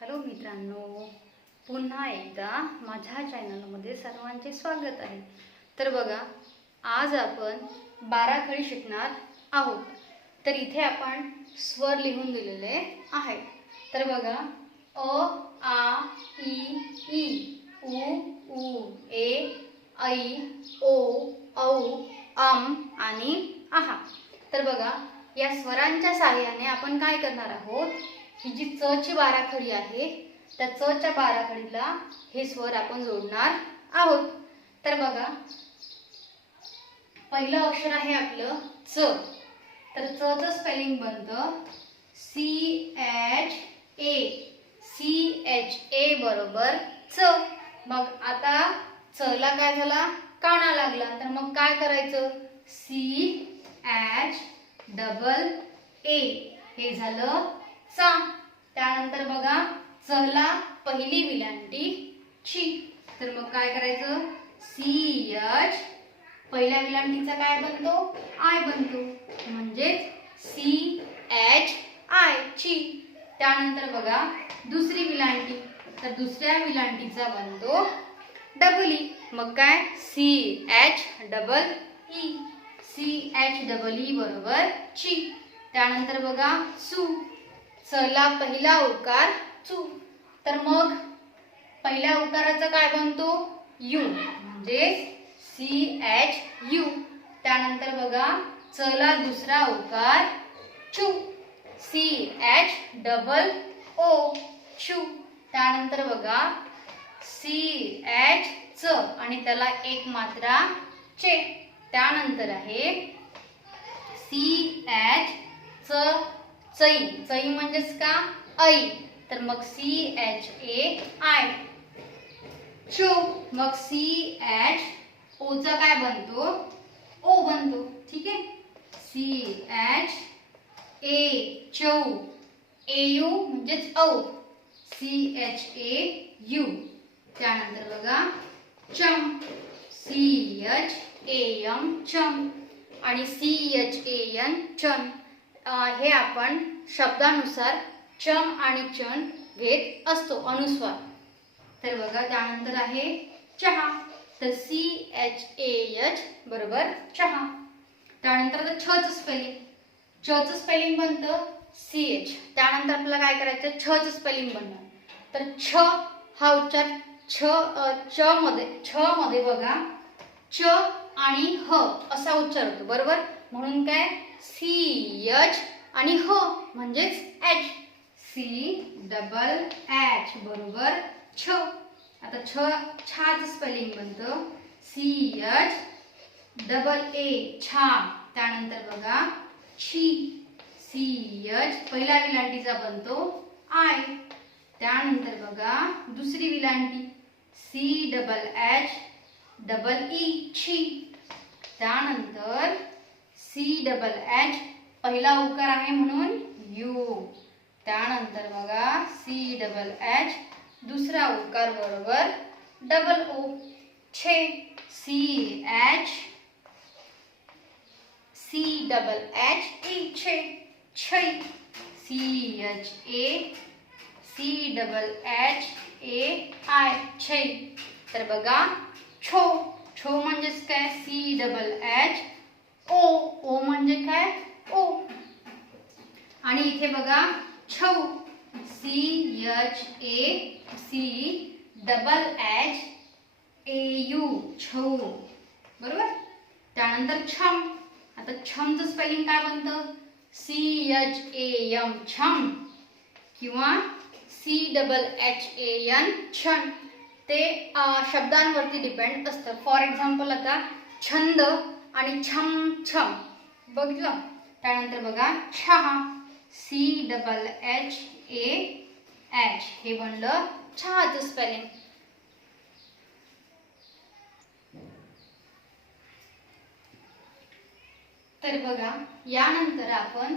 Hello मित्रांनो पुन्हा एकदा माझ्या चॅनलमध्ये सर्वांचे स्वागत आहे. तर बघा आज आपण बारा खडी शिकणार आहोत. तर इथे आपण स्वर लिहून दिलेले आहेत तर बघा अ आ ई ई उ उ ए ऐ ओ औ अम आणि आहा. तर बघा या स्वरांच्या साह्याने आपण काय करणार आहोत? ही जी च ची बाराखडी आहे त्या च च्या बाराखडीला हे स्वर आपण जोडणार आहोत. तर बघा पहिलं अक्षर आहे आपलं च. तर च चं स्पेलिंग बनतं C H A C H A बरोबर च. मग आता चला काय झाला? काना लागला. तर मग काय करायचं? सी एच डबल ए हे झालं सांग त्यानंतर बघा चला पहिली विलांटी ची. तर मग काय करायचं? सी एच पहिल्या विलांटीचा काय बनतो? आय बनतो. म्हणजेच सी एच आय ची. त्यानंतर बघा दुसरी विलांटी. तर दुसऱ्या विलांटीचा बनतो डबल ई. मग काय? C H double E. C H double E बरोबर ची. त्यानंतर बघा सू. चला पहिला उकार चू. तर मग पहिल्या उकाराचा काय बनतो? यू. म्हणजे सी एच यू. त्यानंतर बघा चला दुसरा उकार चू. सी एच डबल ओ चू. त्यानंतर बघा सी एच च आणि त्याला एक मात्रा चे. त्यानंतर आहे सी एच च चई. चई म्हणजेच का? ऐ तर मग सी एच ए आय चो मग सी एच ओचा काय बनतो? ओ बनतो. ठीक आहे? सी एच ए चौ. ए यू म्हणजेच औ. सी एच ए यू त्यानंतर बघा चम. सी एच ए एम चम. आणि सी एच ए एन चम. हे आपण शब्दानुसार चम आणि चण घेत असतो अनुस्वार. तर बघा त्यानंतर आहे चहा. तर सी एच ए एच बरोबर चहा. त्यानंतर आता छचं स्पेलिंग छचं स्पेलिंग बनतं सी एच त्यानंतर आपल्याला काय करायचं? छचं स्पेलिंग बनणार. तर छ हा उच्चार छ च मध्ये छ मध्ये बघा. च आणि ह असा उच्चार होतो बरोबर? म्हणून काय? सी एच आणि हो म्हणजेच एच सी डबल एच बरोबर छ. आता छ छाच स्पेलिंग बनतं. सी एच डबल ए छा. त्यानंतर बघा छी. सी एच पहिला विलांटीचा बनतो आय त्यानंतर बघा दुसरी विलांटी. C double H double E छी. त्यानंतर सी डबल एच पहिला उकार म्हणून यू. त्यानंतर बघा सी डबल एच दुसरा उकार बरोबर डबल ओ छे. C H C double H E छे. छै C H A C double H A I छै तर बघा, छो. छो म्हणजेच काय? C double H O O आणि इथे बघा छौ C H A C double H A U छौ बरोबर? त्यानंतर छम. आता छमचं स्पेलिंग काय बनतं? सी एच ए एम छम. किंवा C double H A N छन. ते शब्दांवरती डिपेंड असतं. फॉर एक्झाम्पल आता छंद आणि छम छम. बघितलं? त्यानंतर बघा छहा. C double H A H हे बनलं चहाचं स्पेलिंग तर बघा यानंतर आपण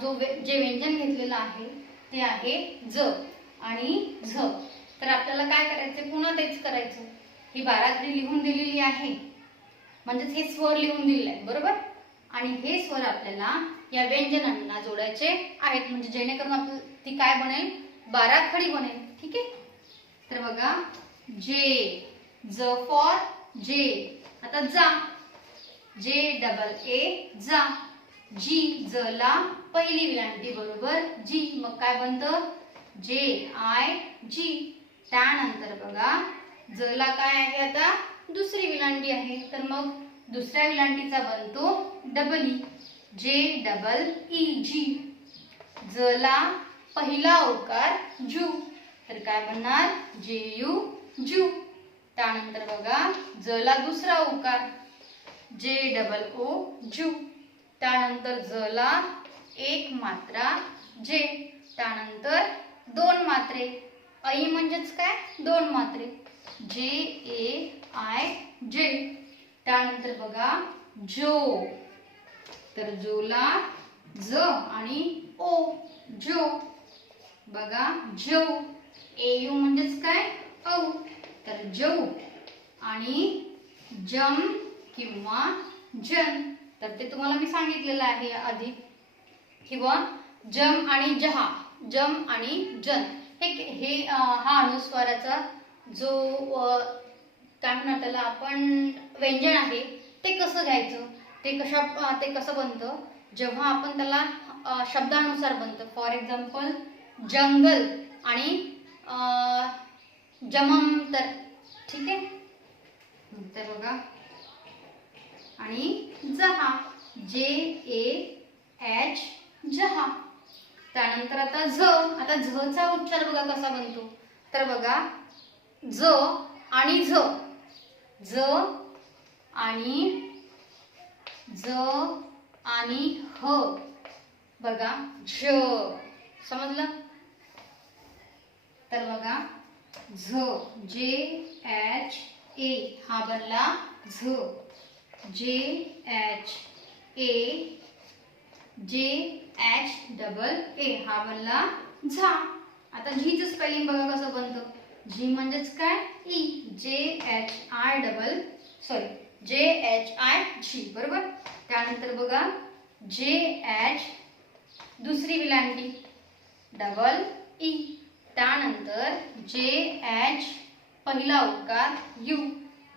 जो जे व्यंजन घेतलेलं आहे ते आहे ज आणि झ. तर आपल्याला काय करायचं पुन्हा तेच करायचं ही बाराखडी लिहून दिलेली आहे. म्हणजेच हे स्वर लिहून दिलेलं आहे. बरोबर? आणि हे स्वर आपल्याला या व्यंजनांना जोडायचे आहेत. म्हणजे जेणेकरून आपलं ती काय बनेल? बारा खडी बनेल. ठीक आहे? तर बघा जे ज फॉर जे. आता जा. जे डबल ए जा. जी ज ला पहिली विलांटी बरोबर जी मग काय बनतं? जे आय जी त्यानंतर बघा ज ला काय आहे आता? दुसरी विलांटी आहे. तर मग दुसऱ्या विलांटीचा बनतो double. E J double E जी. ज ला पहिला ओकार जू. तर काय म्हणणार? जे यू जू. त्यानंतर बघा ज ला दुसरा ओकार. जे डबल ओ जू. त्यानंतर ज ला एक मात्रा जे. त्यानंतर दोन मात्रे. ऐ म्हणजेच काय? दोन मात्रे. जे ए आय जे. त्यानंतर बघा जो. तर जोला ज आणि ओ. जो. बघा जो. ए यू म्हणजेच काय? औ. तर जौ आणि जम किंवा जन. तर ते तुम्हाला मी सांगितलेलं आहे आधी. किंवा जम आणि जहा. जम आणि जन. हे हे हा अनुस्वाराचा जो काय म्हणणार त्याला आपण व्यंजन आहे ते कसं घ्यायचं? ते कशा ते कसं बनतं? जेव्हा आपण त्याला शब्दानुसार बनतं फॉर एक्झाम्पल जंगल आणि जमम तर ठीक आहे? तर बघा. आणि जहा जे ए एच जहा. त्यानंतर आता झ आता झचा उच्चार बघा कसा बनतो. तर बघा ज आणि झ. ज आणि ज आणि ह. बघा झ. समजलं? तर बघा झ जे एच ए हा बनला झ. जे एच ए जे एच डबल ए हा बनला झा. आता झीचं स्पेलिंग बघा कसं बनतं. झी म्हणजेच काय? E J H I double sorry J H I जी बरोबर? त्यानंतर बघा जे एच दुसरी विलांटी डबल ई त्यानंतर जे एच पहिला उकार यू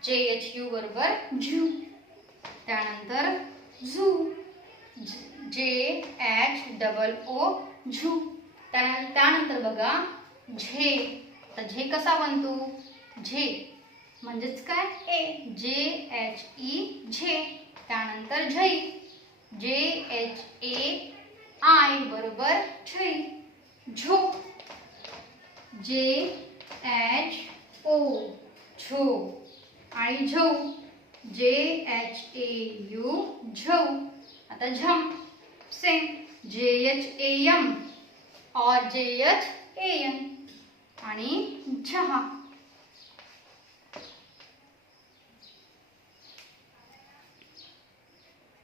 जे एच यू बरोबर झू त्यानंतर झू जे एच डबल ओ झू त्या- त्यानंतर बघा झे तर झे कसा बनतो? झे. म्हणजेच काय? ए. जे एच ई झे. त्यानंतर झई. जे एच ए आय बरोबर झई. झो. जे एच ओ झो. आणि झौ. जे एच ए यू झौ. आता झम. सेम. जे एच ए एम और जे एच ए एम आणि झहा.